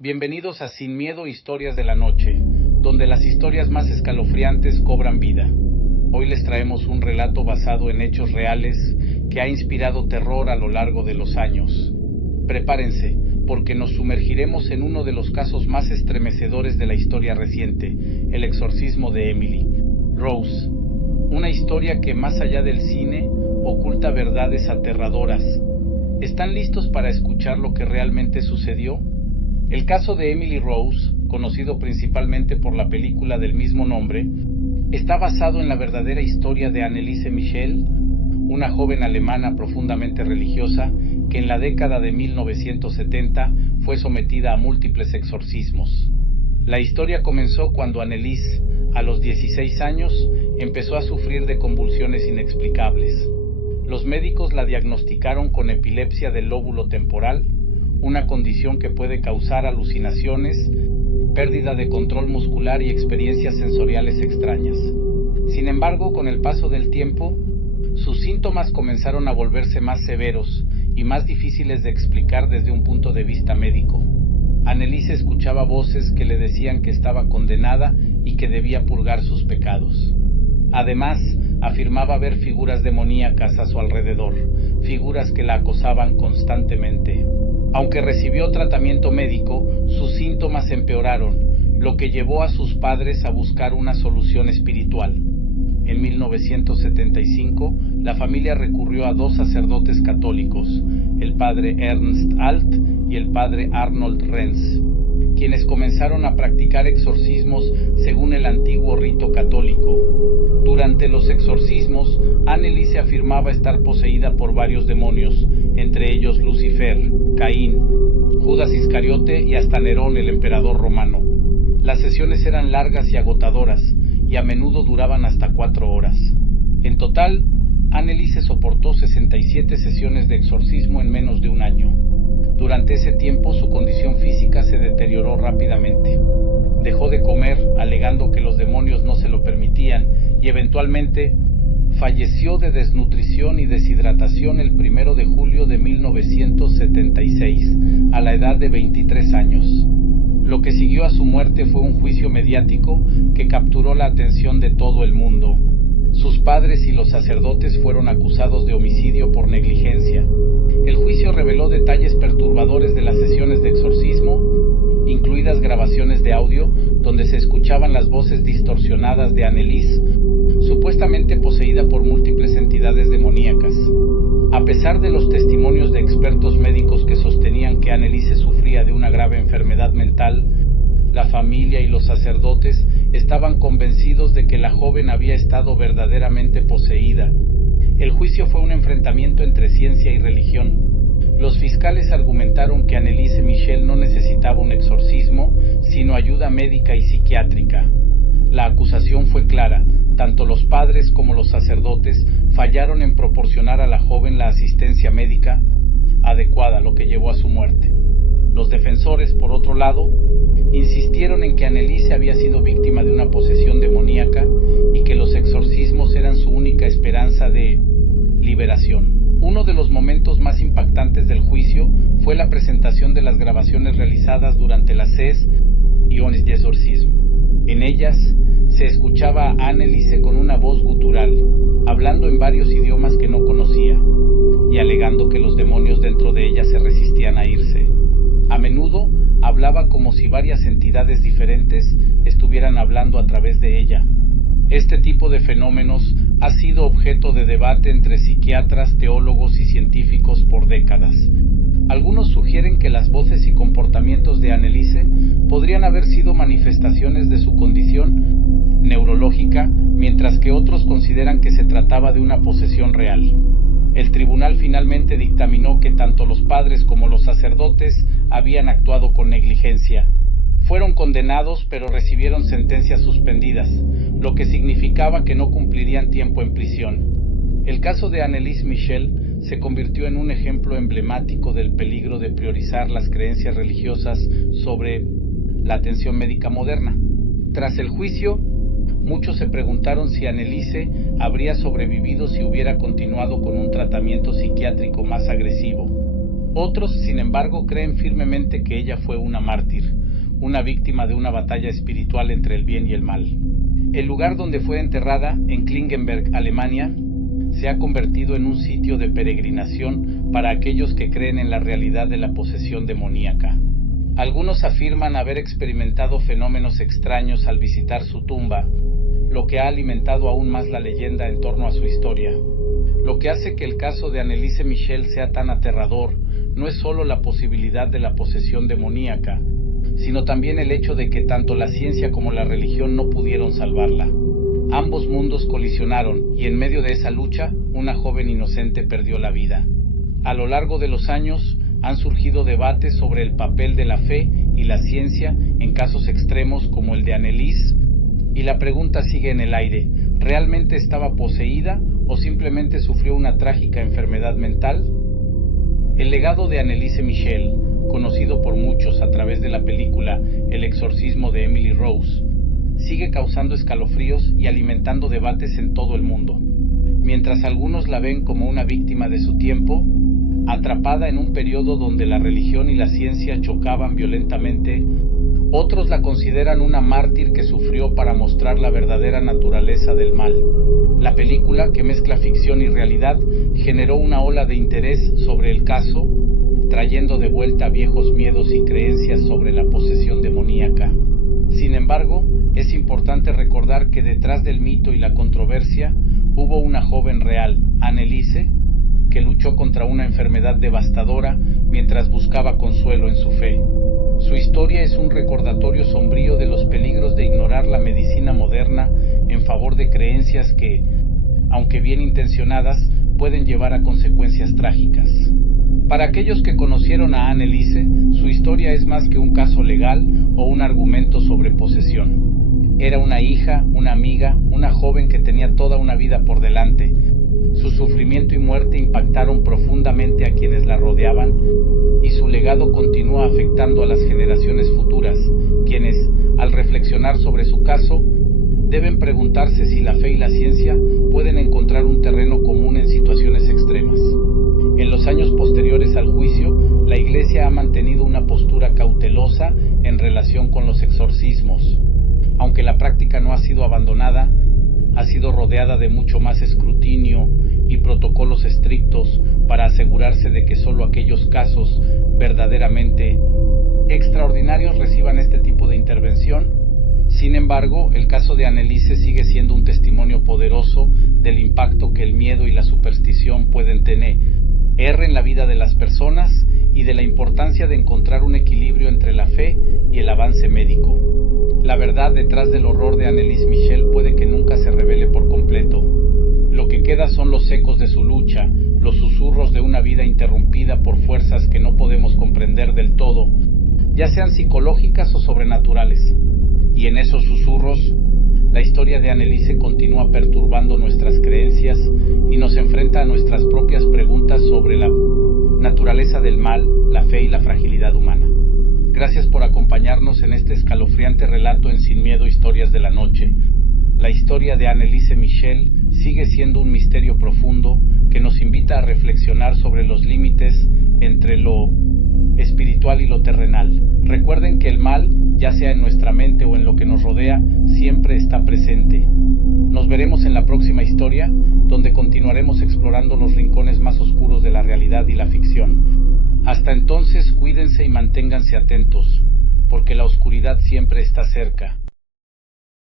Bienvenidos a Sin Miedo Historias de la Noche, donde las historias más escalofriantes cobran vida. Hoy les traemos un relato basado en hechos reales que ha inspirado terror a lo largo de los años. Prepárense, porque nos sumergiremos en uno de los casos más estremecedores de la historia reciente, el exorcismo de Emily Rose. Una historia que, más allá del cine, oculta verdades aterradoras. ¿Están listos para escuchar lo que realmente sucedió? El caso de Emily Rose, conocido principalmente por la película del mismo nombre, está basado en la verdadera historia de Anneliese Michel, una joven alemana profundamente religiosa que en la década de 1970 fue sometida a múltiples exorcismos. La historia comenzó cuando Anneliese, a los 16 años, empezó a sufrir de convulsiones inexplicables. Los médicos la diagnosticaron con epilepsia del lóbulo temporal, una condición que puede causar alucinaciones, pérdida de control muscular y experiencias sensoriales extrañas. Sin embargo, con el paso del tiempo, sus síntomas comenzaron a volverse más severos y más difíciles de explicar desde un punto de vista médico. Anneliese escuchaba voces que le decían que estaba condenada y que debía purgar sus pecados. Además, afirmaba ver figuras demoníacas a su alrededor, figuras que la acosaban constantemente. Aunque recibió tratamiento médico, sus síntomas empeoraron, lo que llevó a sus padres a buscar una solución espiritual. En 1975, la familia recurrió a dos sacerdotes católicos, el padre Ernst Alt y el padre Arnold Renz, quienes comenzaron a practicar exorcismos según el antiguo rito católico. Durante los exorcismos, Anneliese afirmaba estar poseída por varios demonios, entre ellos Lucifer, Caín, Judas Iscariote y hasta Nerón, el emperador romano. Las sesiones eran largas y agotadoras, y a menudo duraban hasta 4 horas. En total, Anneliese soportó 67 sesiones de exorcismo en menos de un año. Durante ese tiempo, su condición física se deterioró rápidamente. Dejó de comer, alegando que los demonios no se lo permitían, y eventualmente falleció de desnutrición y deshidratación el 1 de julio de 1976, a la edad de 23 años. Lo que siguió a su muerte fue un juicio mediático que capturó la atención de todo el mundo. Sus padres y los sacerdotes fueron acusados de homicidio por negligencia. El juicio reveló detalles perturbadores de las sesiones de exorcismo, incluidas grabaciones de audio donde se escuchaban las voces distorsionadas de Anneliese, supuestamente poseída por múltiples entidades demoníacas. A pesar de los testimonios de expertos médicos que sostenían que Anneliese sufría de una grave enfermedad mental, la familia y los sacerdotes estaban convencidos de que la joven había estado verdaderamente poseída. El juicio fue un enfrentamiento entre ciencia y religión. Los fiscales argumentaron que Anneliese Michel no necesitaba un exorcismo, sino ayuda médica y psiquiátrica. La acusación fue clara. Tanto los padres como los sacerdotes fallaron en proporcionar a la joven la asistencia médica adecuada, lo que llevó a su muerte. Los defensores, por otro lado, insistieron en que Anneliese había sido víctima de una posesión demoníaca y que los exorcismos eran su única esperanza de liberación. Uno de los momentos más impactantes del juicio fue la presentación de las grabaciones realizadas durante las ses iones de exorcismo. En ellas se escuchaba a Anneliese con una voz gutural, hablando en varios idiomas que no conocía, y alegando que los demonios dentro de ella se resistían a irse. A menudo hablaba como si varias entidades diferentes estuvieran hablando a través de ella. Este tipo de fenómenos ha sido objeto de debate entre psiquiatras, teólogos y científicos por décadas. Algunos sugieren que las voces y comportamientos de Anneliese podrían haber sido manifestaciones de su condición neurológica, mientras que otros consideran que se trataba de una posesión real. El tribunal finalmente dictaminó que tanto los padres como los sacerdotes habían actuado con negligencia. Fueron condenados, pero recibieron sentencias suspendidas, lo que significaba que no cumplirían tiempo en prisión. El caso de Anneliese Michel se convirtió en un ejemplo emblemático del peligro de priorizar las creencias religiosas sobre la atención médica moderna. Tras el juicio, muchos se preguntaron si Anneliese habría sobrevivido si hubiera continuado con un tratamiento psiquiátrico más agresivo. Otros, sin embargo, creen firmemente que ella fue una mártir, una víctima de una batalla espiritual entre el bien y el mal. El lugar donde fue enterrada, en Klingenberg, Alemania, se ha convertido en un sitio de peregrinación para aquellos que creen en la realidad de la posesión demoníaca. Algunos afirman haber experimentado fenómenos extraños al visitar su tumba, lo que ha alimentado aún más la leyenda en torno a su historia. Lo que hace que el caso de Anneliese Michel sea tan aterrador no es solo la posibilidad de la posesión demoníaca, sino también el hecho de que tanto la ciencia como la religión no pudieron salvarla. Ambos mundos colisionaron y en medio de esa lucha, una joven inocente perdió la vida. A lo largo de los años, han surgido debates sobre el papel de la fe y la ciencia en casos extremos como el de Anneliese, y la pregunta sigue en el aire: ¿realmente estaba poseída o simplemente sufrió una trágica enfermedad mental? El legado de Anneliese Michel, conocido por muchos a través de la película El exorcismo de Emily Rose, sigue causando escalofríos y alimentando debates en todo el mundo. Mientras algunos la ven como una víctima de su tiempo, atrapada en un periodo donde la religión y la ciencia chocaban violentamente, otros la consideran una mártir que sufrió para mostrar la verdadera naturaleza del mal. La película, que mezcla ficción y realidad, generó una ola de interés sobre el caso, trayendo de vuelta viejos miedos y creencias sobre la posesión demoníaca. Sin embargo, es importante recordar que detrás del mito y la controversia hubo una joven real, Anneliese, que luchó contra una enfermedad devastadora mientras buscaba consuelo en su fe. Su historia es un recordatorio sombrío de los peligros de ignorar la medicina moderna en favor de creencias que, aunque bien intencionadas, pueden llevar a consecuencias trágicas. Para aquellos que conocieron a Anneliese, su historia es más que un caso legal o un argumento sobre posesión. Era una hija, una amiga, una joven que tenía toda una vida por delante. Su sufrimiento y muerte impactaron profundamente a quienes la rodeaban, y su legado continúa afectando a las generaciones futuras, quienes, al reflexionar sobre su caso, deben preguntarse si la fe y la ciencia pueden encontrar un terreno común en situaciones extremas. En los años posteriores al juicio, la Iglesia ha mantenido una postura cautelosa en relación con los exorcismos. Aunque la práctica no ha sido abandonada, ha sido rodeada de mucho más escrutinio y protocolos estrictos para asegurarse de que solo aquellos casos verdaderamente extraordinarios reciban este tipo de intervención. Sin embargo, el caso de Anneliese sigue siendo un testimonio poderoso del impacto que el miedo y la superstición pueden tener en la vida de las personas y de la importancia de encontrar un equilibrio entre la fe y el avance médico. La verdad detrás del horror de Anneliese Michel puede que nunca se revele por completo. Lo que queda son los ecos de su lucha, los susurros de una vida interrumpida por fuerzas que no podemos comprender del todo, ya sean psicológicas o sobrenaturales. Y en esos susurros, la historia de Anneliese continúa perturbando nuestras creencias y nos enfrenta a nuestras propias preguntas sobre la naturaleza del mal, la fe y la fragilidad humana. Gracias por acompañarnos en este escalofriante relato en Sin Miedo, Historias de la Noche. La historia de Anneliese Michel sigue siendo un misterio profundo que nos invita a reflexionar sobre los límites entre lo espiritual y lo terrenal. Recuerden que el mal, ya sea en nuestra mente o en lo que nos rodea, siempre está presente. Nos veremos en la próxima historia, donde continuaremos explorando los rincones más oscuros de la realidad y la ficción. Hasta entonces, cuídense y manténganse atentos, porque la oscuridad siempre está cerca.